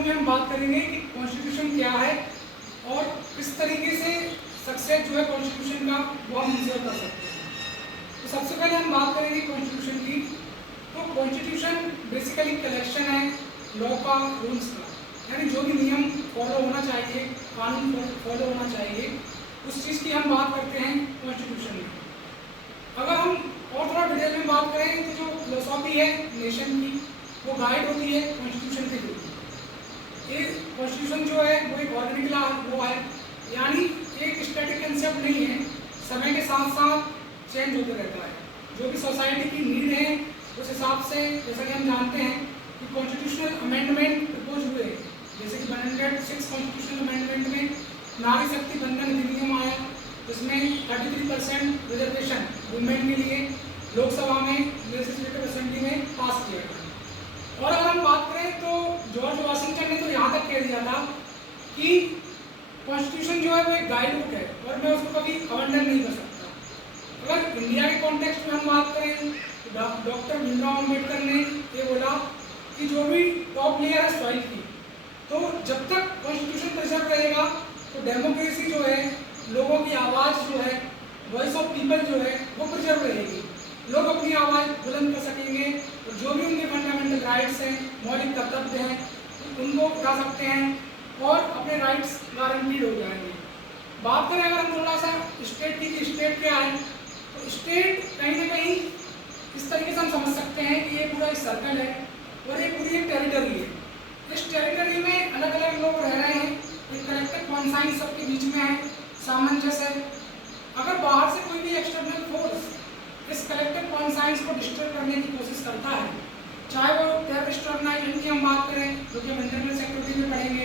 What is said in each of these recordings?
Video में हम बात करेंगे कि कॉन्स्टिट्यूशन क्या है और किस तरीके से सक्सेस जो है कॉन्स्टिट्यूशन का वो हम इंश्योर कर सकते हैं। तो सबसे पहले हम बात करेंगे कॉन्स्टिट्यूशन की। तो कॉन्स्टिट्यूशन बेसिकली कलेक्शन है लॉ का, रूल्स का, यानी जो भी नियम फॉलो होना चाहिए, कानून फॉलो होना चाहिए, उस चीज़ की हम बात करते हैं कॉन्स्टिट्यूशन में। अगर हम और थोड़ा डिटेल में बात करें तो जो फिलोसॉफी है नेशन की वो गाइड होती है कॉन्स्टिट्यूशन के थ्रू। ये कॉन्स्टिट्यूशन जो है वो एक ऑर्गेनिक वो है, यानी एक स्टैटिक कंसेप्ट नहीं है, समय के साथ साथ चेंज होते रहता है। जो भी सोसाइटी की नीड है उस हिसाब से, जैसा कि हम जानते हैं कि कॉन्स्टिट्यूशनल अमेंडमेंट प्रपोज हुए, जैसे कि 106 कॉन्स्टिट्यूशनल अमेंडमेंट में नारी शक्ति बंधन अधिनियम आया, जिसमें 33% रिजर्वेशन वुमेन के लिए लोकसभा में लेजिस्लेटिव असेंबली में पास किया गया। और अगर हम बात करें तो जॉर्ज वाशिंगटन ने तो यहाँ तक कह दिया था कि कॉन्स्टिट्यूशन जो है वो एक गाइड बुक है और मैं उसको कभी अवॉइड नहीं कर सकता। अगर इंडिया के कॉन्टेक्स्ट में हम बात करें तो डॉक्टर भीमराव अम्बेडकर ने ये बोला कि जो भी टॉप लेयर है सॉइल की, तो जब तक कॉन्स्टिट्यूशन प्रिजर्व रहेगा तो डेमोक्रेसी जो है, लोगों की आवाज़ जो है, वॉइस ऑफ पीपल जो है वो प्रिजर्व रहेगी। लोग अपनी आवाज़ बुलंद कर सकेंगे और जो भी उनके फंडामेंटल राइट्स हैं, मौलिक कर्तव्य हैं, उनको उठा सकते हैं और अपने राइट्स गारंटीड हो जाएंगे। बात करें अगर हम थोड़ा सा स्टेट की, कि स्टेट क्या है, तो स्टेट कहीं ना कहीं इस तरीके से हम समझ सकते हैं कि ये पूरा एक सर्कल है और ये पूरी एक टेरिटरी है। इस टेरिटरी में अलग अलग लोग रह रहे हैं, एक कलेक्टिव कॉन्साइंस सबके बीच में है, सामंजस्य है। अगर बाहर से कोई भी एक्सटर्नल फोर्स इस कलेक्टिव कॉन्साइंस को डिस्टर्ब करने की कोशिश करता है, चाहे वो टेररिस्ट ऑर्गेनाइजेशन की हम बात करें जो कि हम इंटरनल सिक्योरिटी में पढ़ेंगे,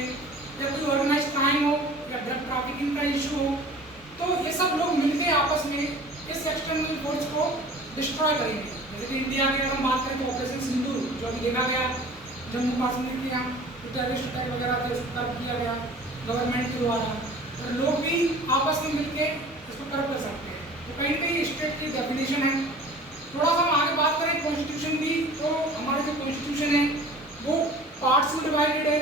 या कोई ऑर्गेनाइज क्राइम हो या ड्रग ट्रैफिकिंग का इशू हो, तो ये सब लोग मिलकर आपस में इस एक्सटर्नल फोर्स को डिस्ट्रॉय करेंगे। जैसे कि इंडिया की अगर हम बात करें तो ऑपरेशन सिंदूर जो अभी देखा गया जम्मू कश्मीर के यहाँ टेररिस्ट अटैक वगैरह थे, उसको कर्व किया गया गवर्नमेंट के द्वारा, और लोग भी आपस में मिलकर इसको कर्व कर सकते हैं। तो कहीं कहीं स्टेट की डेफिनेशन है। थोड़ा सा हम आगे बात करें कॉन्स्टिट्यूशन की, तो हमारा जो कॉन्स्टिट्यूशन है वो पार्ट्स में डिवाइडेड है,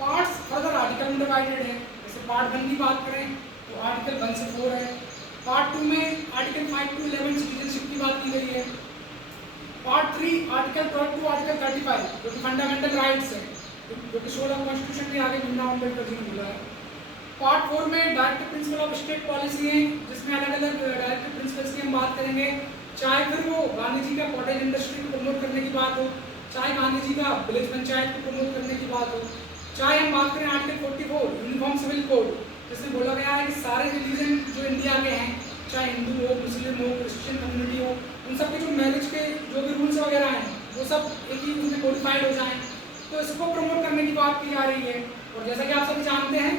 पार्ट्स फर्दर आर्टिकल में डिवाइडेड है। जैसे पार्ट 1 की बात करें तो आर्टिकल 1 से 4 है, पार्ट 2 में आर्टिकल 5 to 11 सिटीजनशिप की बात की गई है, पार्ट 3 आर्टिकल 12 to आर्टिकल 35 जो कि फंडामेंटल राइट्स है, जो कि 16 कॉन्स्टिट्यूशन के आगे भीमराव अम्बेडकर जी ने बोला है। पार्ट 4 में directive principle of state policy है, जिसमें अलग अलग डायरेक्टिव प्रिंसिपल्स की हम बात करेंगे, चाहे फिर वो गांधी जी का कॉटेज इंडस्ट्री को प्रमोट करने की बात हो, चाहे गांधी जी का विलेज पंचायत को प्रमोट करने की बात हो, चाहे हम बात करें आर्टिकल 44 यूनिफॉर्म सिविल कोड, जिसमें बोला गया है कि सारे रिलीजन जो इंडिया के हैं, चाहे हिंदू हो, मुस्लिम हो, क्रिश्चियन कम्युनिटी हो, उन सबके जो मैरिज के जो भी रूल्स वगैरह हैं वो सब एक ही उसमें कोडिफाइड हो जाएं, तो इसको प्रमोट करने की बात की जा रही है। और जैसा कि आप सभी जानते हैं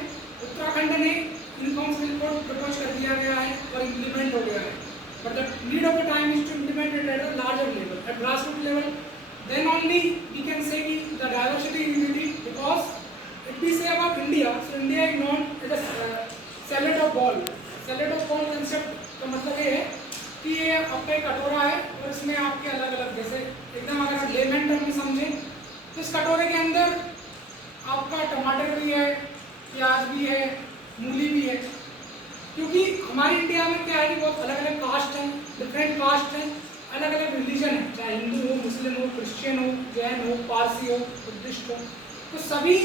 उत्तराखंड ने यूनिफॉर्म सिविल कोड प्रपोज कर दिया गया है और इम्प्लीमेंट हो गया है, but the need of the time is to implement it at a larger level, at grassroot level, then only we can say कि the diversity in unity, because if we say about India, so India is known as a salad of ball. Salad of ball concept का मतलब ये है कि ये आपका एक कटोरा है और इसमें आपके अलग अलग, जैसे एकदम अगर आप लेमन टर्म में समझें तो इस कटोरे के अंदर आपका टमाटर भी है, प्याज भी है, मूली भी है। क्योंकि हमारे इंडिया में क्या है कि बहुत अलग अलग कास्ट हैं, डिफरेंट कास्ट हैं, अलग अलग रिलीजन है, चाहे हिंदू हो, मुस्लिम हो, क्रिश्चियन हो, जैन हो, पारसी हो, बुद्धिस्ट हो, तो सभी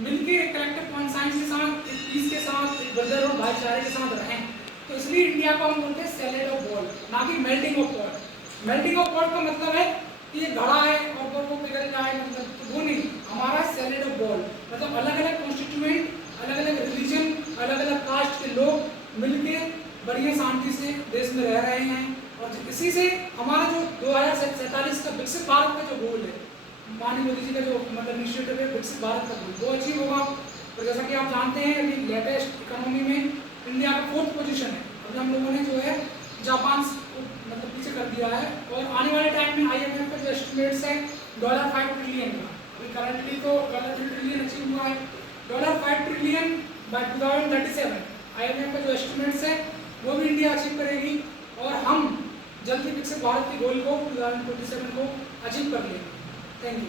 मिलके कलेक्टिव कॉन्साइंस के साथ, एक पीस के साथ, एक ब्रदर और भाईचारे के साथ रहें। तो इसलिए इंडिया को हम बोलते हैं सैलेड ऑफ बॉल, ना कि melting of pot. Melting of pot का मतलब है कि ये घड़ा है और वो पिघल जाए, मतलब तो वो नहीं। हमारा सैलेड ऑफ बॉल मतलब अलग अलग कॉन्स्टिट्यूएंट, अलग अलग रिलीजन, अलग अलग कास्ट के लोग मिलके बढ़िया शांति से देश में रह रहे हैं। और इसी से हमारा जो 2047 का विकसित भारत का जो गोल है, माननीय मोदी जी का जो मतलब इनिशिएटिव है विकसित भारत का गोल, वो अचीव होगा। तो जैसा कि आप जानते हैं अभी लेटेस्ट इकोनॉमी में इंडिया का 4th पोजीशन है। अभी हम लोगों ने जो है जापान को मतलब पीछे कर दिया है, और आने वाले टाइम में IMF का जो एस्टिमेट्स है $5 ट्रिलियन का, अभी करंटली तो $3 ट्रिलियन अचीव हुआ है, $5 ट्रिलियन बाय 2037 IMF का जो एस्टिमेट्स है वो भी इंडिया अचीव करेगी, और हम जल्दी विकसित भारत के गोल को 2047 को अचीव कर लेंगे। Thank you.